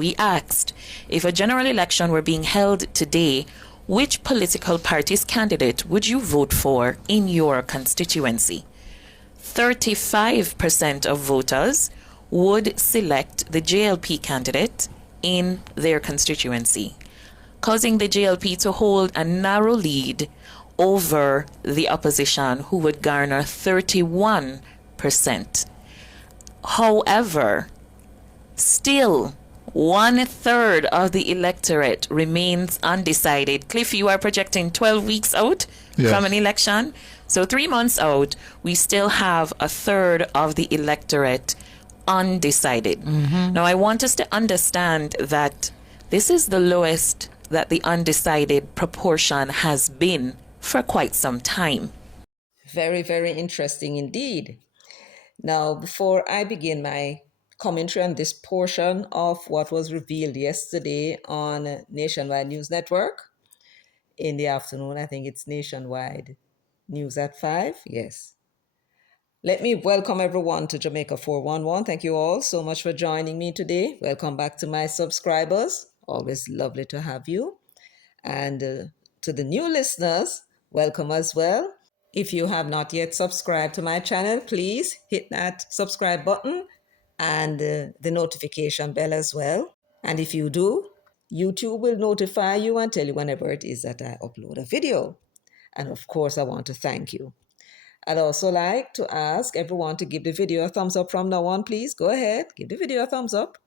we asked, if a general election were being held today, which political party's candidate would you vote for in your constituency? 35% of voters would select the JLP candidate in their constituency, causing the JLP to hold a narrow lead over the opposition, who would garner 31%. However, still, 1/3 of the electorate remains undecided. Cliff, you are projecting 12 weeks out from an election. So 3 months out, we still have 1/3 of the electorate undecided. Now, I want us to understand that this is the lowest that the undecided proportion has been for quite some time. Very, very interesting indeed. Now, before I begin my commentary on this portion of what was revealed yesterday on Nationwide News Network in the afternoon, I think it's Nationwide News at 5, yes. Let me welcome everyone to Jamaica 411. Thank you all so much for joining me today. Welcome back to my subscribers. Always lovely to have you. And to the new listeners, welcome as well. If you have not yet subscribed to my channel, please hit that subscribe button and the notification bell as well. And if you do, YouTube will notify you and tell you whenever it is that I upload a video. And of course, I want to thank you. I'd also like to ask everyone to give the video a thumbs up from now on. Please go ahead, give the video a thumbs up.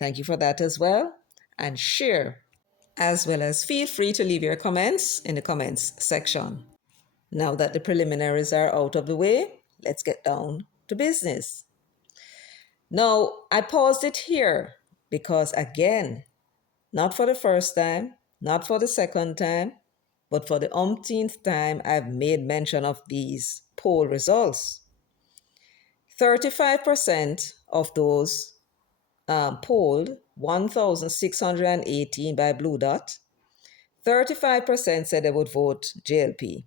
Thank you for that as well. And share, as well as feel free to leave your comments in the comments section. Now that the preliminaries are out of the way, let's get down to business. Now, I paused it here because, again, not for the first time, not for the second time, but for the umpteenth time, I've made mention of these poll results. 35% of those polled, 1,618 by Blue Dot, 35% said they would vote JLP.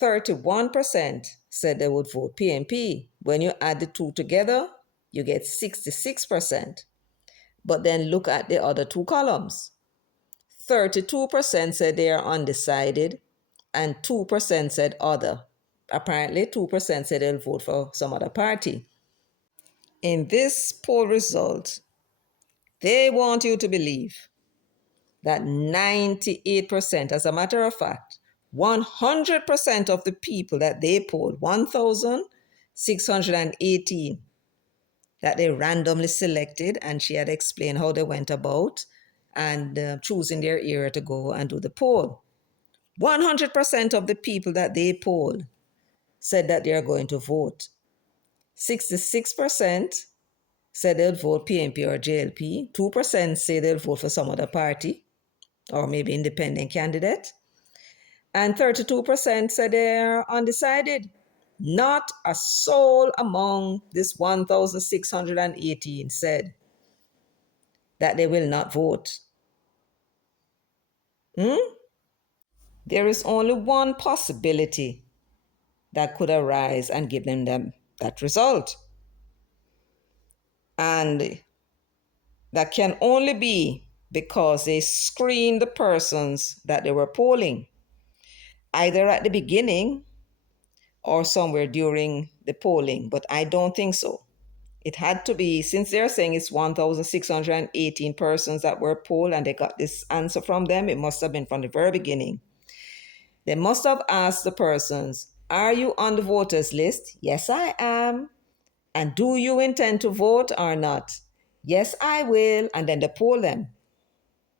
31% said they would vote PNP. When you add the two together, you get 66%. But then look at the other two columns. 32% said they are undecided and 2% said other. Apparently, 2% said they'll vote for some other party. In this poll result, they want you to believe that 98%, as a matter of fact, 100% of the people that they polled, 1,618, that they randomly selected, and she had explained how they went about and choosing their area to go and do the poll. 100% of the people that they polled said that they are going to vote. 66% said they'll vote PNP or JLP. 2% say they'll vote for some other party or maybe independent candidate. And 32% said they're undecided. Not a soul among this 1,618 said that they will not vote. There is only one possibility that could arise and give them that result. And that can only be because they screened the persons that they were polling, either at the beginning or somewhere during the polling, but I don't think so. It had to be, since they're saying it's 1,618 persons that were polled and they got this answer from them, it must have been from the very beginning. They must have asked the persons, are you on the voters list? Yes, I am. And do you intend to vote or not? Yes, I will. And then they poll them.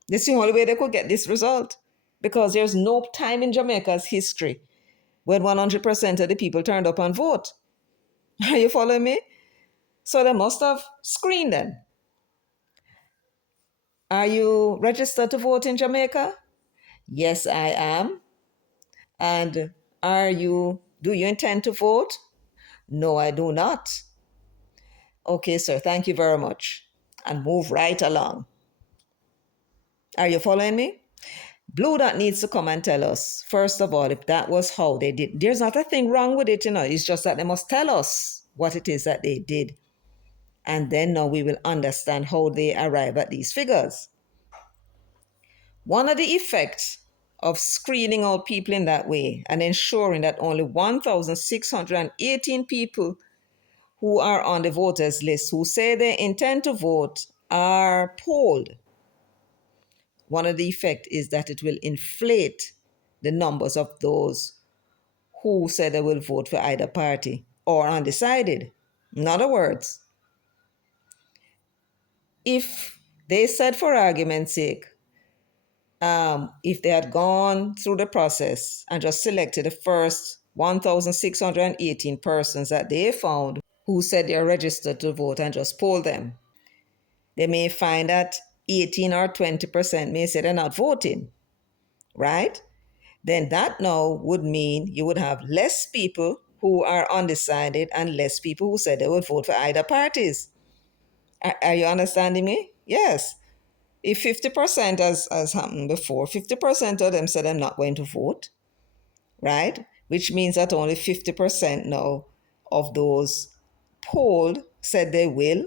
This is the only way they could get this result, because there's no time in Jamaica's history when 100% of the people turned up and vote. Are you following me? So they must have screened them. Are you registered to vote in Jamaica? Yes, I am. And do you intend to vote? No, I do not. Okay, sir, thank you very much. And move right along. Are you following me? Blue Dot needs to come and tell us, first of all, if that was how they did. There's not a thing wrong with it, It's just that they must tell us what it is that they did. And then now we will understand how they arrive at these figures. One of the effects of screening out people in that way and ensuring that only 1,618 people who are on the voters list who say they intend to vote are polled, one of the effects is that it will inflate the numbers of those who say they will vote for either party or undecided. In other words, if they said, for argument's sake, if they had gone through the process and just selected the first 1,618 persons that they found who said they are registered to vote and just poll them, they may find that 18 or 20% may say they're not voting, right? Then that now would mean you would have less people who are undecided and less people who said they would vote for either parties. Are you understanding me? Yes. If 50%, as happened before, 50% of them said I'm not going to vote, right? Which means that only 50% now of those polled said they will,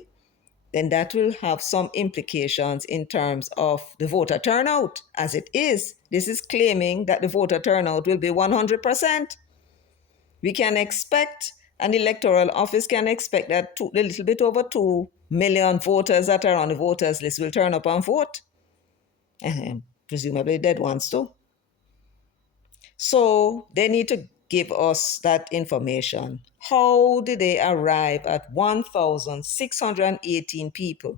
then that will have some implications in terms of the voter turnout. As it is, this is claiming that the voter turnout will be 100%. We can expect, an electoral office can expect that a little bit over 2 million voters that are on the voters list will turn up and vote. Presumably dead ones too. So they need to give us that information. How did they arrive at 1,618 people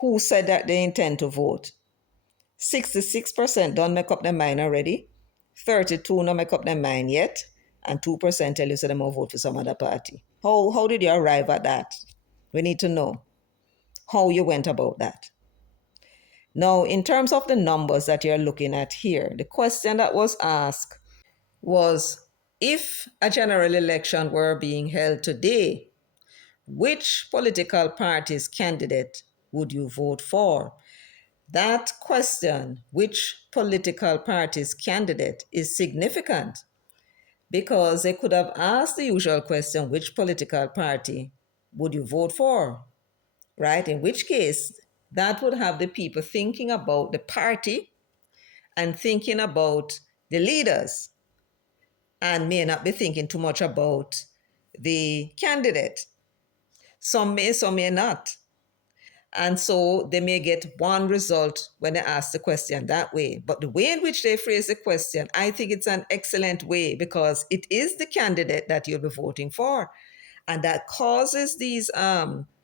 who said that they intend to vote? 66% don't make up their mind already. 32 don't make up their mind yet. And 2% tell you so they will vote for some other party. How did you arrive at that? We need to know how you went about that. Now, in terms of the numbers that you're looking at here, the question that was asked was, if a general election were being held today, which political party's candidate would you vote for? That question, which political party's candidate, is significant because they could have asked the usual question, which political party would you vote for? Right? In which case, that would have the people thinking about the party and thinking about the leaders and may not be thinking too much about the candidate. Some may not. And so they may get one result when they ask the question that way. But the way in which they phrase the question, I think it's an excellent way because it is the candidate that you'll be voting for. And that causes these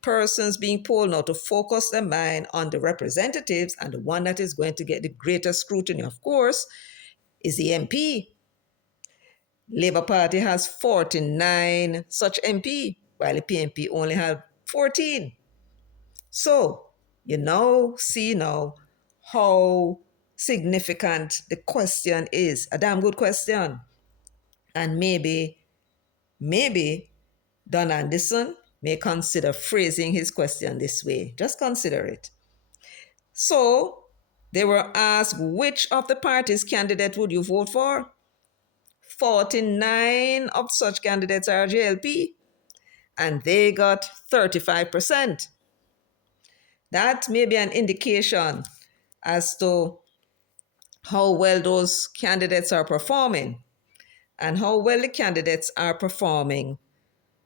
persons being polled now to focus their mind on the representatives, and the one that is going to get the greatest scrutiny, of course, is the MP. Labour Party has 49 such MP, while the PNP only have 14. So, you now see now how significant the question is. A damn good question. And maybe Don Anderson may consider phrasing his question this way. Just consider it. So, they were asked, which of the party's candidate would you vote for? 49 of such candidates are JLP, and they got 35%. That may be an indication as to how well those candidates are performing. And how well the candidates are performing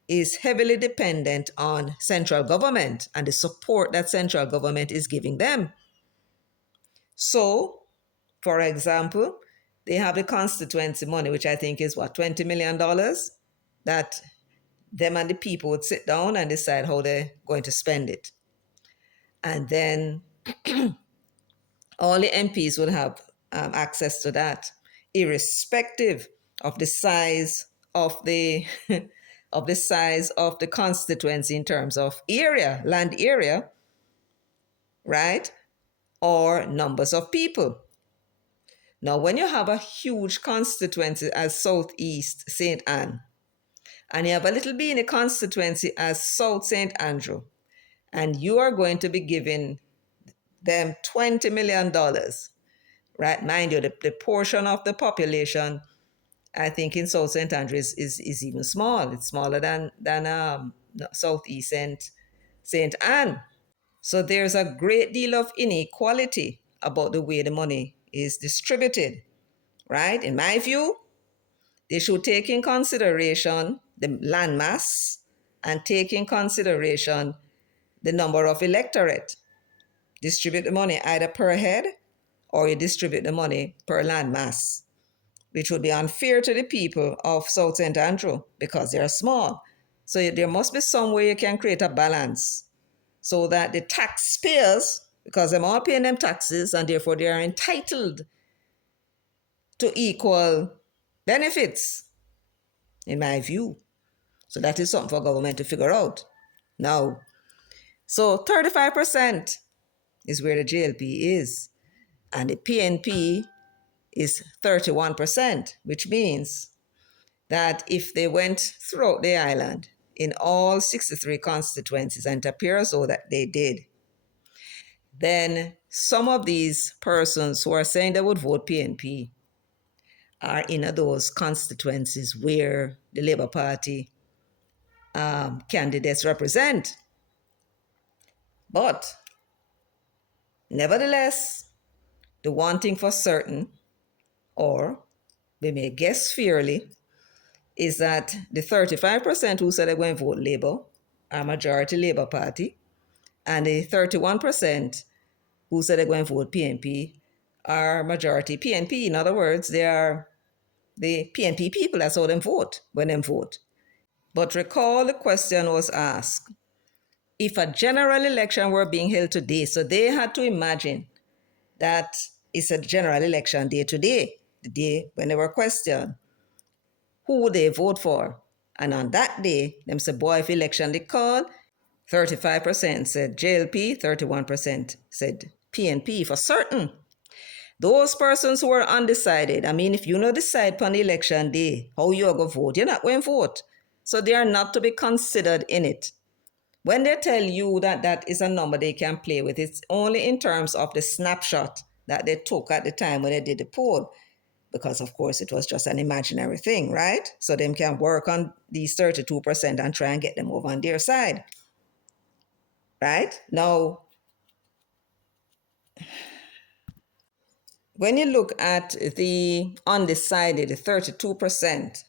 is heavily dependent on central government and the support that central government is giving them. So, for example, they have the constituency money, which I think is $20 million, that them and the people would sit down and decide how they're going to spend it. And then all the MPs will have access to that, irrespective of the size of the of the size of the constituency in terms of area, land area, right? Or numbers of people. Now, when you have a huge constituency as Southeast St. Anne, and you have a little beanie constituency as South St. Andrew, and you are going to be giving them $20 million, right? Mind you, the portion of the population I think in South St. Andrews is even small. It's smaller than Southeast St. Anne. So there's a great deal of inequality about the way the money is distributed, right? In my view, they should take in consideration the landmass and take in consideration the number of electorate. Distribute the money either per head or you distribute the money per landmass, which would be unfair to the people of South St. Andrew because they are small. So there must be some way you can create a balance so that the taxpayers, because they're all paying them taxes and therefore they are entitled to equal benefits, in my view. So that is something for government to figure out. Now, so 35% is where the JLP is, and the PNP is 31%, which means that if they went throughout the island in all 63 constituencies, and it appears so that they did, then some of these persons who are saying they would vote PNP are in those constituencies where the Labour Party candidates represent. But nevertheless, the one thing for certain, or we may guess fairly, is that the 35% who said they're going to vote Labour are majority Labour Party, and the 31% who said they're going to vote PNP are majority PNP. In other words, they are the PNP people. That's how they vote when they vote. But recall the question was asked, if a general election were being held today, so they had to imagine that it's a general election day today, the day when they were questioned, who would they vote for? And on that day, them said, boy, if election they call, 35% said JLP, 31% said PNP for certain. Those persons who are undecided, I mean, if you not decide upon the election day how you're going to vote, you're not going to vote. So they are not to be considered in it. When they tell you that that is a number they can play with, it's only in terms of the snapshot that they took at the time when they did the poll. Because, of course, it was just an imaginary thing, right? So they can work on these 32% and try and get them over on their side, right? Now, when you look at the undecided, the 32%,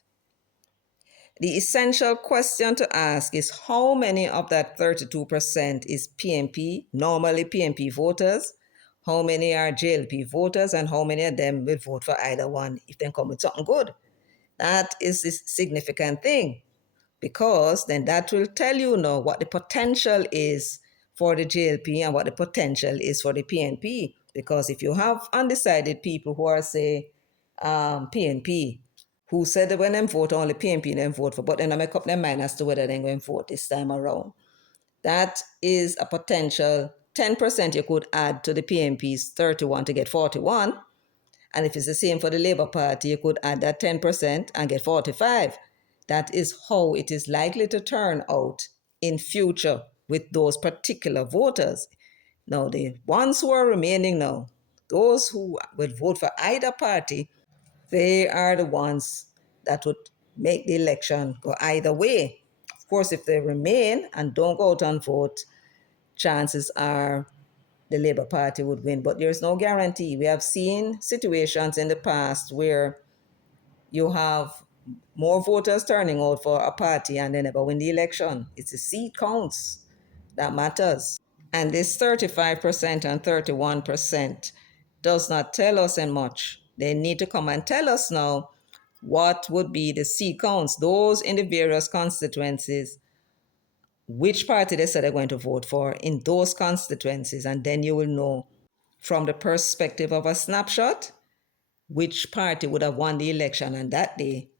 the essential question to ask is how many of that 32% is PNP, normally PNP voters, how many are JLP voters, and how many of them will vote for either one if they come with something good. That is the significant thing, because then that will tell you now what the potential is for the JLP and what the potential is for the PNP. Because if you have undecided people who are, say, PNP, who said that when they vote only PNP, they vote for, but then I make up their mind as to whether they're going to vote this time around. That is a potential 10% you could add to the PNP's 31 to get 41. And if it's the same for the Labour Party, you could add that 10% and get 45. That is how it is likely to turn out in future with those particular voters. Now, the ones who are remaining now, those who would vote for either party, they are the ones that would make the election go either way. Of course, if they remain and don't go out and vote, chances are the Labour Party would win. But there's no guarantee. We have seen situations in the past where you have more voters turning out for a party and they never win the election. It's the seat counts that matters. And this 35% and 31% does not tell us much. They need to come and tell us now what would be the seat counts, those in the various constituencies, which party they said they're going to vote for in those constituencies. And then you will know from the perspective of a snapshot which party would have won the election on that day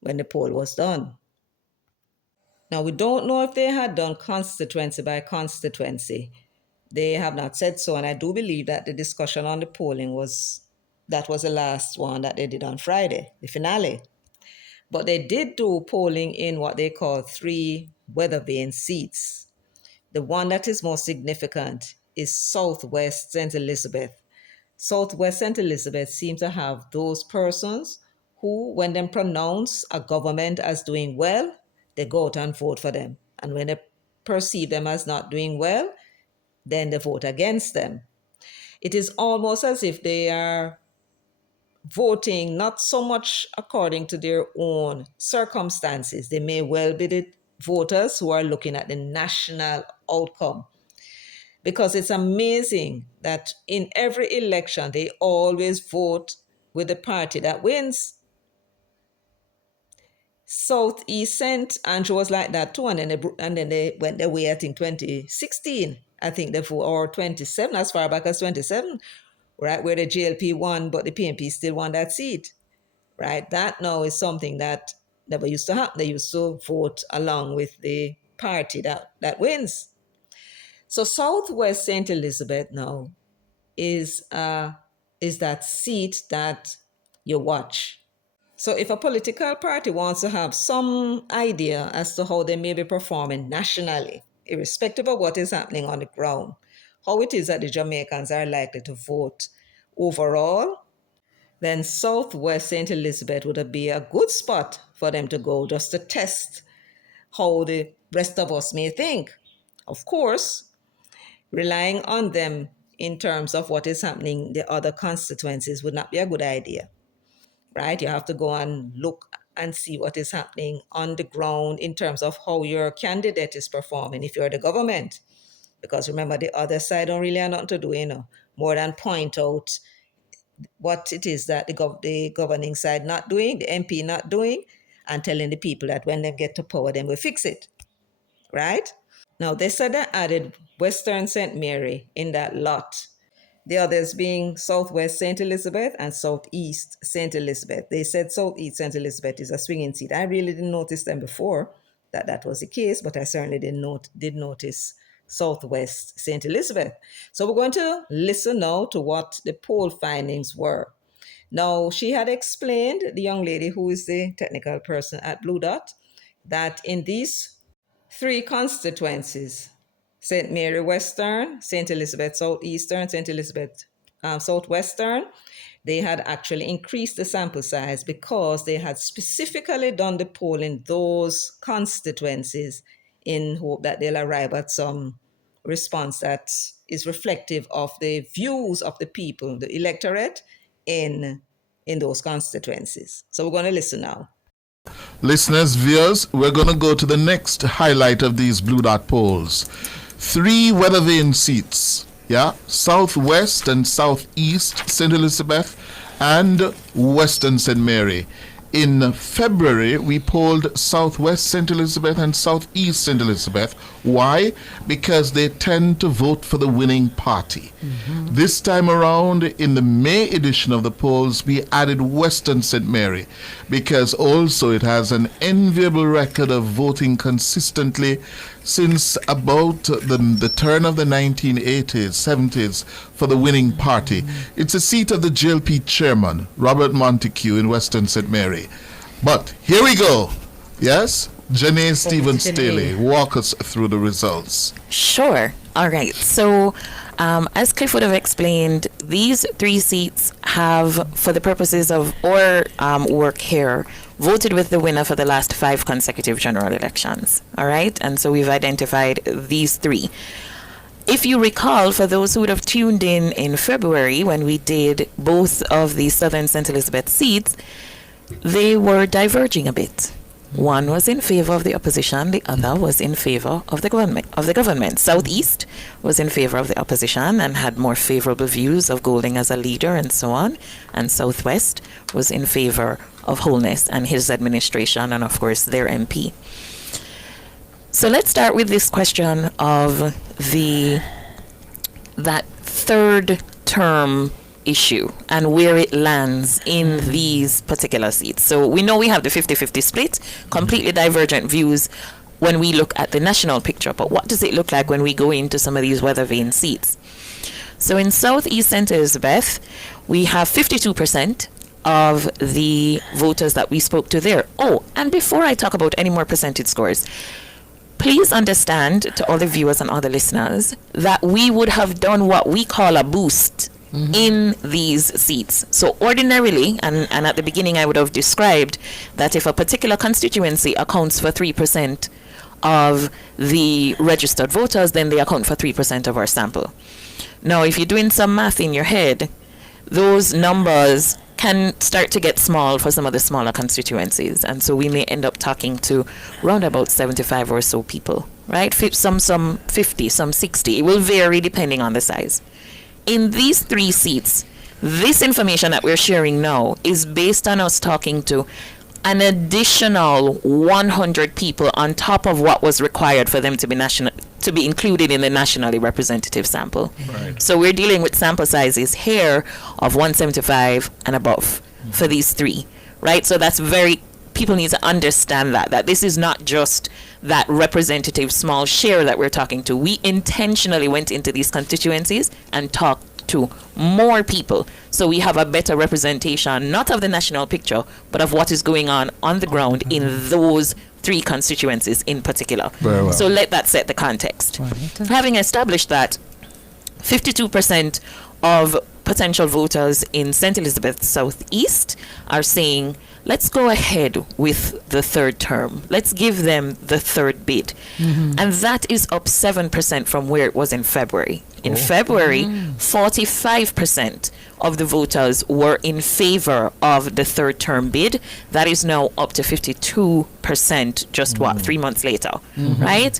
when the poll was done. Now, we don't know if they had done constituency by constituency. They have not said so, and I do believe that the discussion on the polling was the last one that they did on Friday, the finale. But they did do polling in what they call 3 weather vane seats. The one that is most significant is Southwest St. Elizabeth. Southwest St. Elizabeth seems to have those persons who, when they pronounce a government as doing well, they go out and vote for them. And when they perceive them as not doing well, then they vote against them. It is almost as if they are voting not so much according to their own circumstances. They may well be the voters who are looking at the national outcome. Because it's amazing that in every election, they always vote with the party that wins. Southeast St. Andrew was like that too, and then they went their way, I think, 2016. I think they voted, or 27, as far back as 27, right, where the JLP won, but the PNP still won that seat, right? That now is something that never used to happen. They used to vote along with the party that wins. So Southwest St. Elizabeth now is that seat that you watch. So if a political party wants to have some idea as to how they may be performing nationally, irrespective of what is happening on the ground, how it is that the Jamaicans are likely to vote overall, then Southwest St. Elizabeth would be a good spot for them to go, just to test how the rest of us may think. Of course, relying on them in terms of what is happening in the other constituencies would not be a good idea, right? You have to go and look and see what is happening on the ground in terms of how your candidate is performing if you're the government. Because remember, the other side don't really have nothing to do, more than point out what it is that the governing side not doing, the MP not doing, and telling the people that when they get to power, then we'll fix it, right? Now, they said they added Western St. Mary in that lot. The others being Southwest St. Elizabeth and Southeast St. Elizabeth. They said Southeast St. Elizabeth is a swinging seat. I really didn't notice them before that was the case, but I certainly did notice Southwest St. Elizabeth. So we're going to listen now to what the poll findings were. Now, she had explained, the young lady who is the technical person at Blue Dot, that in these 3 constituencies, St. Mary Western, St. Elizabeth Southeastern, St. Elizabeth Southwestern, they had actually increased the sample size because they had specifically done the poll in those constituencies in hope that they'll arrive at some response that is reflective of the views of the people, the electorate in those constituencies. So we're going to listen now. Listeners, viewers, we're going to go to the next highlight of these Blue Dot polls. 3 weather vane seats, Southwest and Southeast St. Elizabeth and Western St. Mary. In February, we polled Southwest St. Elizabeth and Southeast St. Elizabeth. Why? Because they tend to vote for the winning party. Mm-hmm. This time around, in the May edition of the polls, we added Western St. Mary because also it has an enviable record of voting consistently since about the turn of the 1980s, 70s for the winning party. Mm-hmm. It's a seat of the JLP chairman, Robert Montague, in Western St. Mary. But here we go. Yes? Janae Stevens-Staley, walk us through the results. Sure. All right. So, as Cliff would have explained, these 3 seats have, for the purposes of our work here, voted with the winner for the last 5 consecutive general elections. All right. And so we've identified these 3. If you recall, for those who would have tuned in February when we did both of the Southern St. Elizabeth seats, they were diverging a bit. One was in favor of the opposition, the other was in favor of the government. Southeast was in favor of the opposition and had more favorable views of Golding as a leader and so on. And Southwest was in favor of Holness and his administration and, of course, their MP. So let's start with this question of that third term issue and where it lands in these particular seats. So we know we have the 50-50 split, completely divergent views when we look at the national picture, but what does it look like when we go into some of these weather vane seats? So in Southeast St. Elizabeth, we have 52% of the voters that we spoke to there. Oh, and before I talk about any more percentage scores, please understand, to all the viewers and all the listeners, that we would have done what we call a boost in these seats. So ordinarily, and at the beginning I would have described that if a particular constituency accounts for 3% of the registered voters, then they account for 3% of our sample. Now, if you're doing some math in your head, those numbers can start to get small for some of the smaller constituencies. And so we may end up talking to around about 75 or so people, right? Some 50, some 60. It will vary depending on the size. In these 3 seats, this information that we're sharing now is based on us talking to an additional 100 people on top of what was required for them to be included in the nationally representative sample. Right. So we're dealing with sample sizes here of 175 and above for these 3, right? So that's people need to understand that this is not just that representative small share that we're talking to. We intentionally went into these constituencies and talked to more people, so we have a better representation, not of the national picture, but of what is going on the ground in those 3 constituencies in particular. Very well. So let that set the context. Right. Having established that, 52% of potential voters in St. Elizabeth Southeast are saying, let's go ahead with the 3rd term. Let's give them the 3rd bid. And that is up 7% from where it was in February. In February, 45% of the voters were in favor of the 3rd term bid. That is now up to 52%, just 3 months later, right?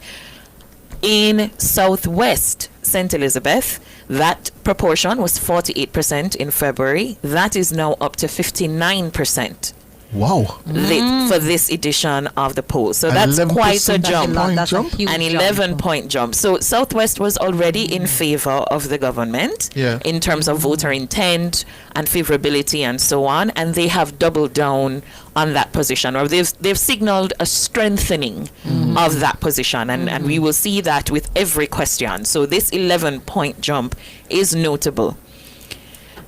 In Southwest St. Elizabeth, that proportion was 48% in February. That is now up to 59%. Wow. For this edition of the poll. So that's quite a jump. That's a huge An jump. 11-point jump. So Southwest was already in favor of the government in terms of voter intent and favorability and so on, and they have doubled down on that position, or they've signaled a strengthening of that position, and we will see that with every question. So this 11-point jump is notable.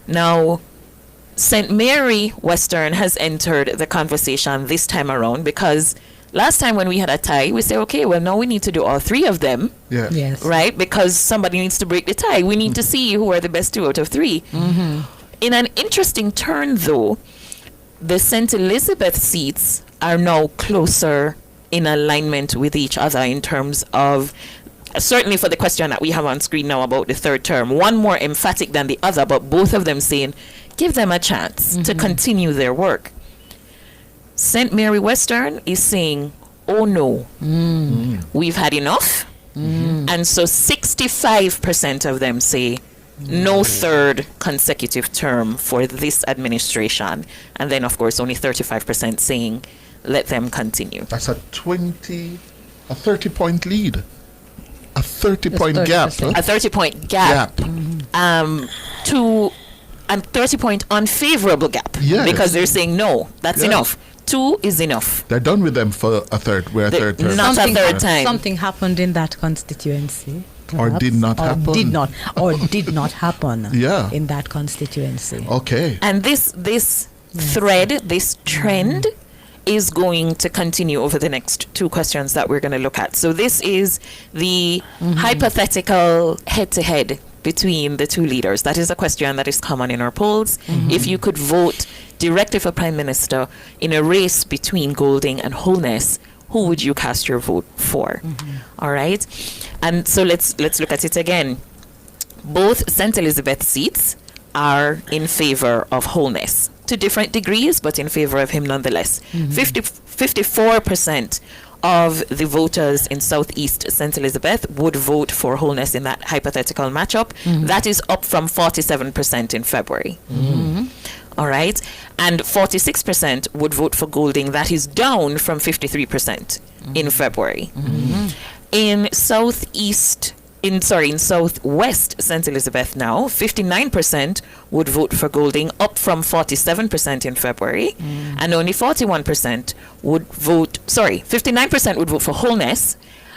Now, St. Mary Western has entered the conversation this time around, because last time when we had a tie, we say, okay, well, now we need to do all 3 of them, Yeah. Yes. right? Because somebody needs to break the tie. We need to see who are the best 2 out of 3. In an interesting turn, though, the St. Elizabeth seats are now closer in alignment with each other in terms of, certainly for the question that we have on screen now about the 3rd term, one more emphatic than the other, but both of them saying, give them a chance to continue their work. St. Mary Western is saying, oh no, we've had enough. And so 65% of them say no 3rd consecutive term for this administration. And then, of course, only 35% saying let them continue. That's a 30-point lead. A 30-point That's gap. 30%. Huh? A 30-point gap. To a 30-point unfavorable gap. Yes. Because they're saying no, that's Yeah. enough. 2 is enough. They're done with them for a third. We're a The- third term. not a Something third hap- time. Something happened in that constituency. Or perhaps, did not or happen. Did not happen Yeah. in that constituency. Okay. And this thread, this trend is going to continue over the next 2 questions that we're going to look at. So this is the hypothetical head-to-head between the 2 leaders. That is a question that is common in our polls. If you could vote directly for Prime Minister in a race between Golding and Holness, who would you cast your vote for? All right. And so let's look at it again. Both St. Elizabeth seats are in favor of Holness to different degrees, but in favor of him nonetheless. 54% of the voters in Southeast St. Elizabeth would vote for Holness in that hypothetical matchup. That is up from 47% in February. All right. And 46% would vote for Golding. That is down from 53% in February. In Southwest St. Elizabeth now, 59% would vote for Golding, up from 47% in February. And only 41% would vote, 59% would vote for Holness.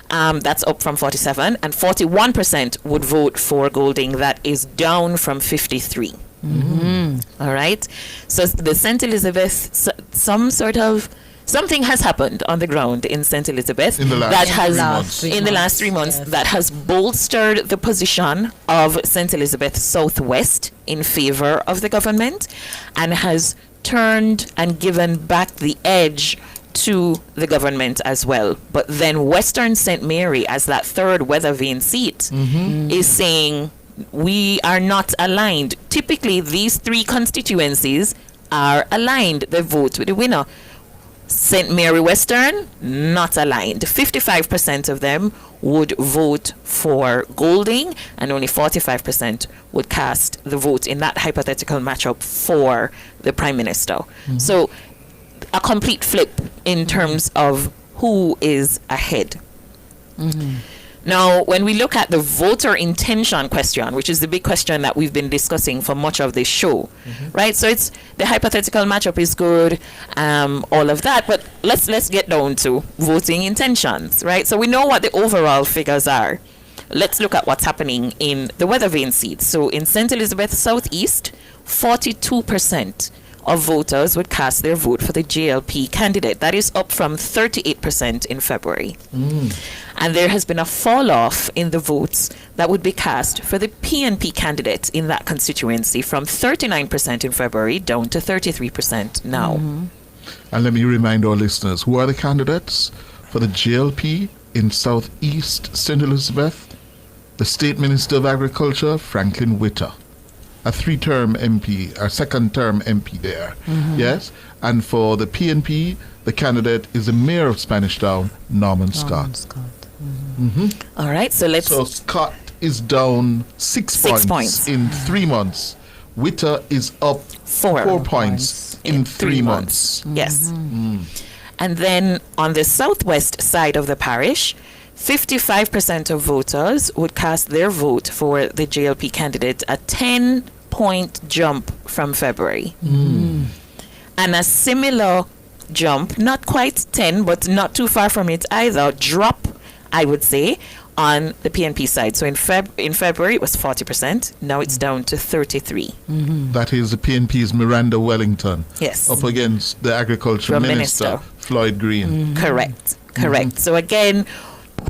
That's up from 47. And 41% would vote for Golding. That is down from 53. All right. So the St. Elizabeth, some sort of something has happened on the ground in St. Elizabeth In the last that 3 has months. in the last 3 months Yes. that has bolstered the position of St. Elizabeth Southwest in favor of the government and has turned and given back the edge to the government as well. But then Western St. Mary, as that third weather vane seat, is saying we are not aligned. Typically, these 3 constituencies are aligned. They vote with the winner. St. Mary Western, not aligned. 55% of them would vote for Golding, and only 45% would cast the vote in that hypothetical matchup for the Prime Minister. So, a complete flip in terms of who is ahead. Now, when we look at the voter intention question, which is the big question that we've been discussing for much of this show, right? So it's the hypothetical matchup is good, all of that, but let's get down to voting intentions, right? So we know what the overall figures are. Let's look at what's happening in the weather vane seats. So in St. Elizabeth Southeast, 42% of voters would cast their vote for the JLP candidate. That is up from 38% in February. And there has been a fall off in the votes that would be cast for the PNP candidate in that constituency from 39% in February down to 33% now. And let me remind our listeners, who are the candidates for the JLP in Southeast St. Elizabeth? The State Minister of Agriculture, Franklin Witter, a 3-term MP, a second-term MP there. Yes? And for the PNP, the candidate is the Mayor of Spanish Town, Norman Scott. All right, so let's... So Scott is down 6 6 points, points. in 3 months. Witter is up 4 points in 3 months. Yes. And then on the southwest side of the parish, 55% of voters would cast their vote for the JLP candidate, a 10-point jump from February. And a similar jump, not quite 10, but not too far from it either, drop, I would say, on the PNP side. So in February, it was 40%. Now it's down to 33. That is the PNP's Miranda Wellington. Yes. Up against the Agriculture Prime Minister, Minister. Floyd Green. Correct. So again,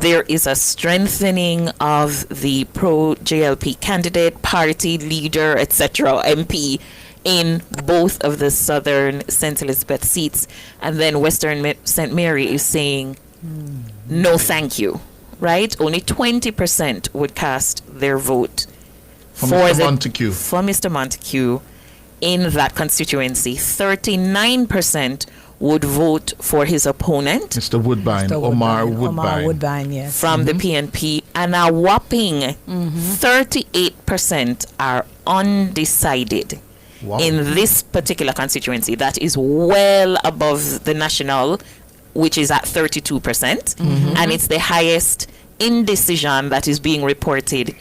there is a strengthening of the pro-JLP candidate, party leader, etc., MP in both of the southern St. Elizabeth seats. And then Western St. Mary is saying, no thank you, right? Only 20% would cast their vote For Mr. Montague. for Mr. Montague in that constituency. 39% would vote for his opponent Mr. Woodbine, Omar Woodbine. Yes. from the PNP, and a whopping 38% are undecided Wow. in this particular constituency. That is well above the national, which is at 32%, and it's the highest indecision that is being reported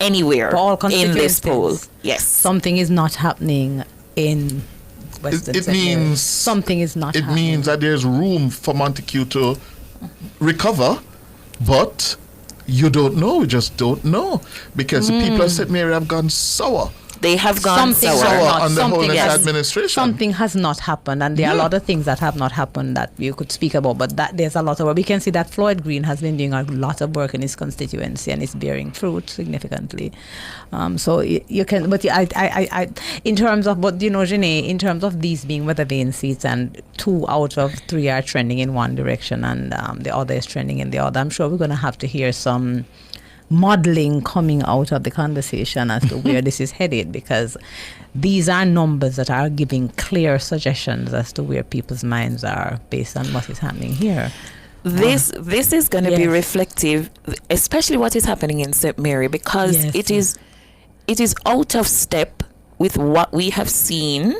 anywhere For all in this poll. constituencies. Yes. Something is not happening in Western It St. Mary. means something is not It happening. means that there's room for Montague to recover, but you don't know. You just don't know, because the people of St. Mary have gone sour. They have gone Something sour. has not- on the whole something has- administration. Something has not happened, and there are a lot of things that have not happened that you could speak about. But that there's a lot of work. We can see that Floyd Green has been doing a lot of work in his constituency, and it's bearing fruit significantly. So you can, but I, in terms of, but Janae, in terms of these being weather vane seats, and 2 out of 3 are trending in one direction, and the other is trending in the other. I'm sure we're going to have to hear some modeling coming out of the conversation as to where this is headed, because these are numbers that are giving clear suggestions as to where people's minds are based on what is happening here. This is going to be Yes. reflective, especially what is happening in St. Mary, because Yes. it is out of step with what we have seen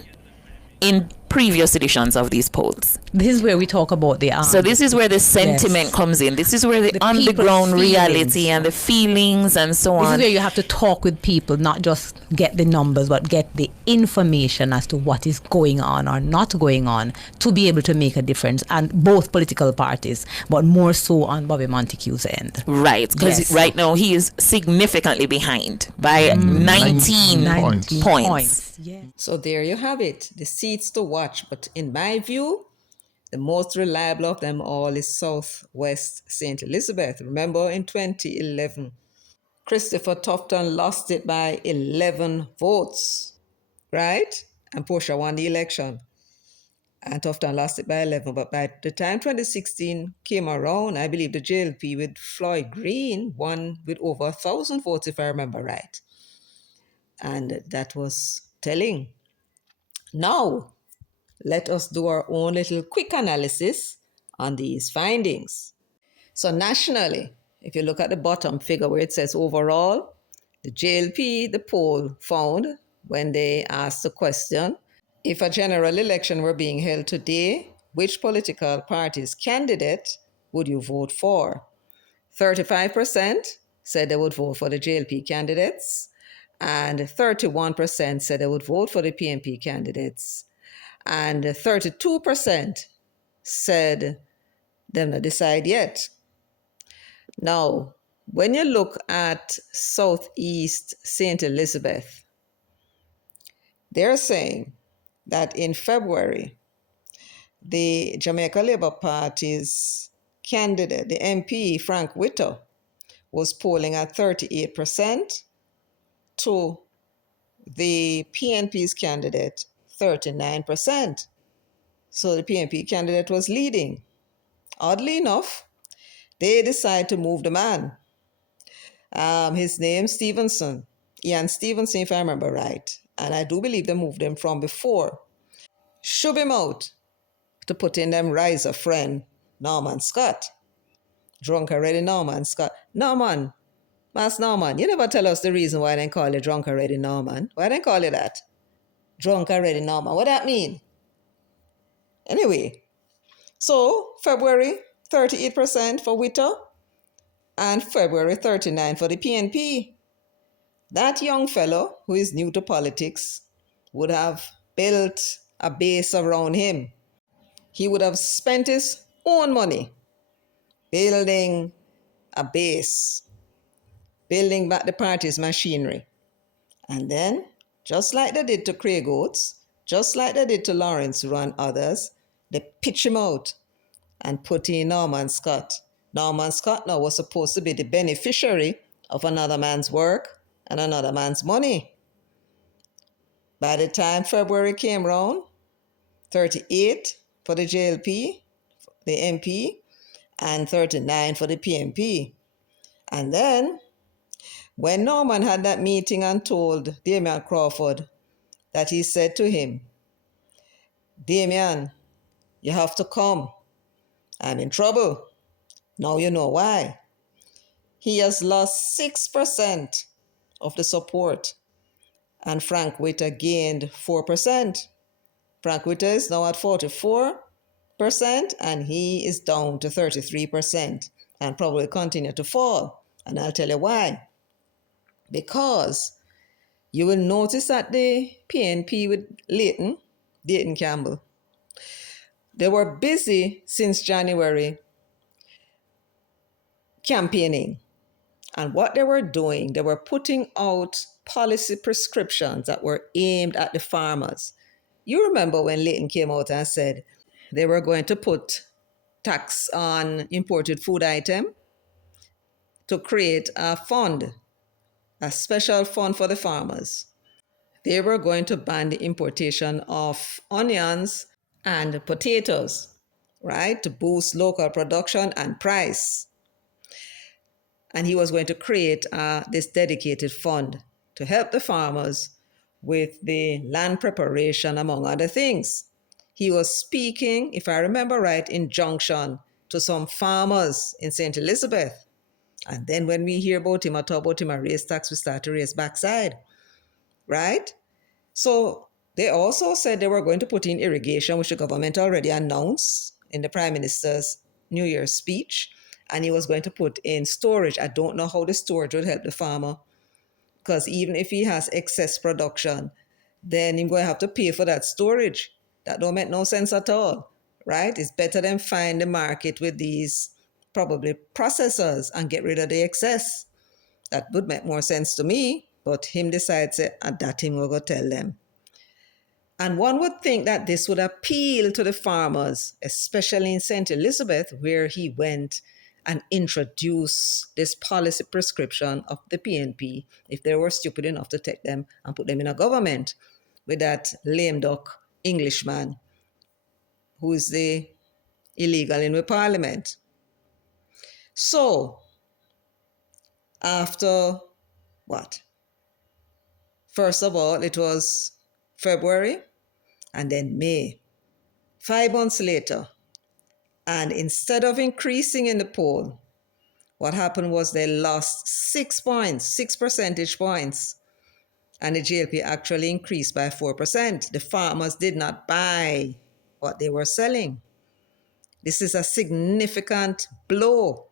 in previous editions of these polls. This is where we talk about the So this is where the sentiment comes in. This is where the The on-the-ground people's reality feelings. and the feelings and so This is on. where you have to talk with people, not just get the numbers, but get the information as to what is going on or not going on to be able to make a difference. And both political parties, but more so on Bobby Montague's end. Right, because Yes. right now he is significantly behind by 19 19 points. Yeah. So there you have it, the seats to watch. But in my view, The most reliable of them all is Southwest St. Elizabeth. Remember in 2011, Christopher Tufton lost it by 11 votes, right? And Portia won the election. And Tufton lost it by 11. But by the time 2016 came around, I believe the JLP with Floyd Green won with over 1,000 votes, if I remember right. And that was telling. Now, let us do our own little quick analysis on these findings. So nationally, if you look at the bottom figure where it says overall, the JLP, the poll found when they asked the question, if a general election were being held today, which political party's candidate would you vote for? 35% said they would vote for the JLP candidates, and 31% said they would vote for the PNP candidates, and 32% said them not decide yet. Now, when you look at Southeast St. Elizabeth, they're saying that in February, the Jamaica Labour Party's candidate, the MP, Frank Witter, was polling at 38% to the PNP's candidate, 39%. So the PNP candidate was leading. Oddly enough, they decided to move the man. His name, Stevenson. Ian Stevenson, if I remember right. And I do believe they moved him from before. Shove him out to put in them riser friend, Norman Scott. Drunk already, Norman Scott. Norman, Master Norman, you never tell us the reason why they call you drunk already, Norman. Why they call you that? Drunk already, Norman. What that mean? Anyway, so February, 38% for Witter, and February 39 for the PNP. That young fellow who is new to politics would have built a base around him. He would have spent his own money building a base, building back the party's machinery. And then, just like they did to Craig Oates, just like they did to Lawrence Rowe and others, they pitch him out and put in Norman Scott. Norman Scott now was supposed to be the beneficiary of another man's work and another man's money. By the time February came round, 38 for the JLP, the MP, and 39 for the PNP. And then, when Norman had that meeting and told Damian Crawford that he said to him, Damian, you have to come. I'm in trouble. Now you know why. He has lost 6% of the support, and Frank Witter gained 4%. Frank Witter is now at 44%, and he is down to 33%, and probably continue to fall. And I'll tell you why. Because you will notice that the PNP with Dayton Campbell, they were busy since January campaigning. And what they were doing, they were putting out policy prescriptions that were aimed at the farmers. You remember when Leighton came out and said they were going to put tax on imported food item to create a fund, a special fund for the farmers. They were going to ban the importation of onions and potatoes, right, to boost local production and price. And he was going to create this dedicated fund to help the farmers with the land preparation, among other things. He was speaking, if I remember right, in Junction to some farmers in St. Elizabeth. And then when we hear about him or talk about him and raise tax, we start to raise backside, right? So they also said they were going to put in irrigation, which the government already announced in the Prime Minister's New Year's speech. And he was going to put in storage. I don't know how the storage would help the farmer, because even if he has excess production, then he's going to have to pay for that storage. That don't make no sense at all, right? It's better than find the market with these probably processors and get rid of the excess. That would make more sense to me, but him decides that him will go tell them. And one would think that this would appeal to the farmers, especially in St. Elizabeth, where he went and introduced this policy prescription of the PNP if they were stupid enough to take them and put them in a government with that lame duck Englishman who is the illegal in the parliament. So, after what? First of all, it was February and then May. 5 months later, and instead of increasing in the poll, what happened was they lost 6 points, 6 percentage points. And the JLP actually increased by 4%. The farmers did not buy what they were selling. This is a significant blow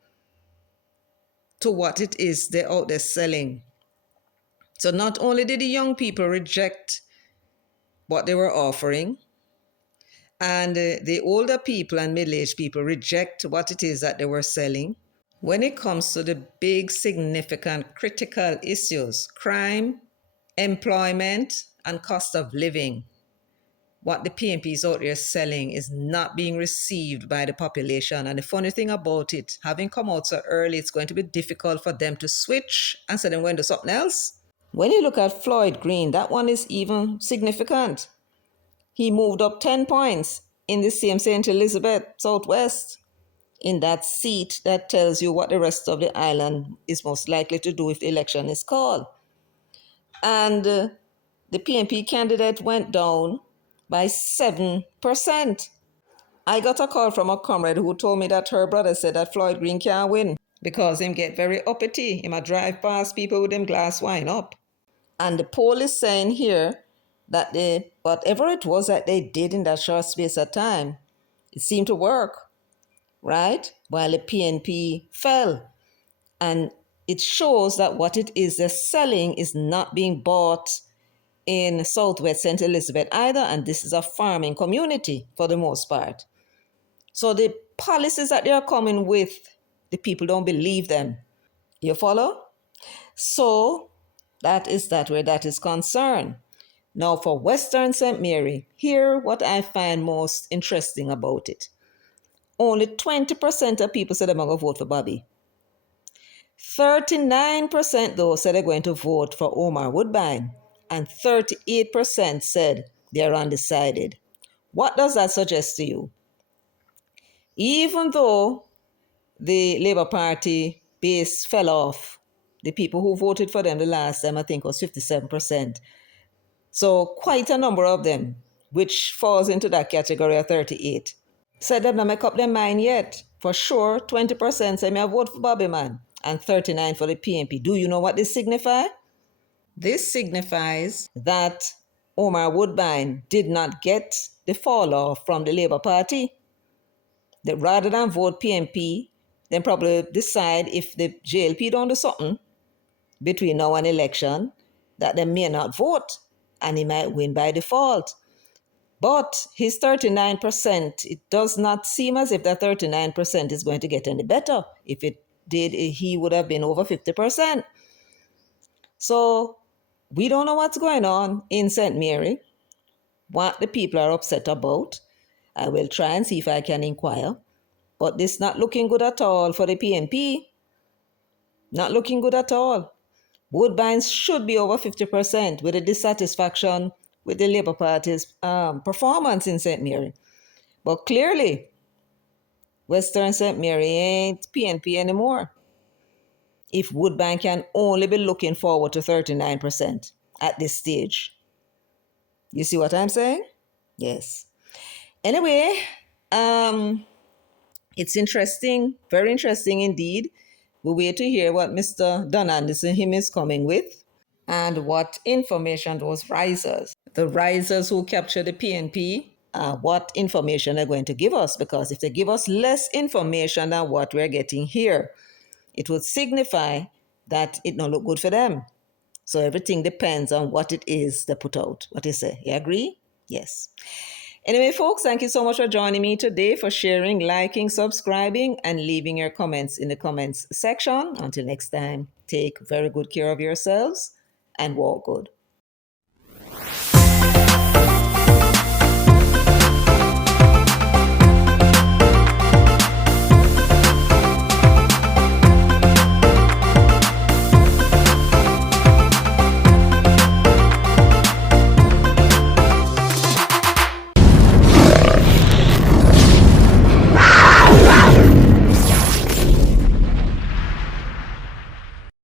to what it is they're out there selling. So not only did the young people reject what they were offering, and the older people and middle-aged people reject what it is that they were selling. When it comes to the big, significant, critical issues, crime, employment, and cost of living, what the PNP is out there selling is not being received by the population. And the funny thing about it, having come out so early, it's going to be difficult for them to switch and say they're going to something else. When you look at Floyd Green, that one is even significant. He moved up 10 points in the same St. Elizabeth Southwest, in that seat that tells you what the rest of the island is most likely to do if the election is called. And the PNP candidate went down by 7%. I got a call from a comrade who told me that her brother said that Floyd Green can't win because him get very uppity. He might drive past people with them glass wine up. And the poll is saying here that whatever it was that they did in that short space of time, it seemed to work, right? While the PNP fell. And it shows that what it is they're selling is not being bought in Southwest St. Elizabeth either, and this is a farming community for the most part. So the policies that they're coming with, the people don't believe them. You follow? So that is that where that is concerned. Now for Western St. Mary, here what I find most interesting about it. Only 20% of people said they're going to vote for Bobby. 39% though said they're going to vote for Omar Woodbine. And 38% said they're undecided. What does that suggest to you? Even though the Labour Party base fell off, the people who voted for them the last time I think was 57%. So quite a number of them, which falls into that category of 38, said they've not make up their mind yet. For sure, 20% say, may I vote for Bobby Man, and 39% for the PNP. Do you know what this signifies? This signifies that Omar Woodbine did not get the fall off from the Labour Party. That rather than vote PNP, then probably decide if the JLP don't do something between now and election, that they may not vote and he might win by default. But his 39%, it does not seem as if that 39% is going to get any better. If it did, he would have been over 50%. So we don't know what's going on in St. Mary, what the people are upset about. I will try and see if I can inquire. But this not looking good at all for the PNP. Not looking good at all. Woodbines should be over 50% with a dissatisfaction with the Labour Party's performance in St. Mary. But clearly, Western St. Mary ain't PNP anymore. If Woodbine can only be looking forward to 39% at this stage. You see what I'm saying? Yes. Anyway, it's interesting, very interesting indeed. We'll wait to hear what Mr. Don Anderson him is coming with and what information those risers, the risers who capture the PNP, what information they're going to give us. Because if they give us less information than what we're getting here, it would signify that it don't look good for them. So everything depends on what it is they put out. What do you say? You agree? Yes. Anyway, folks, thank you so much for joining me today, for sharing, liking, subscribing, and leaving your comments in the comments section. Until next time, take very good care of yourselves and walk good.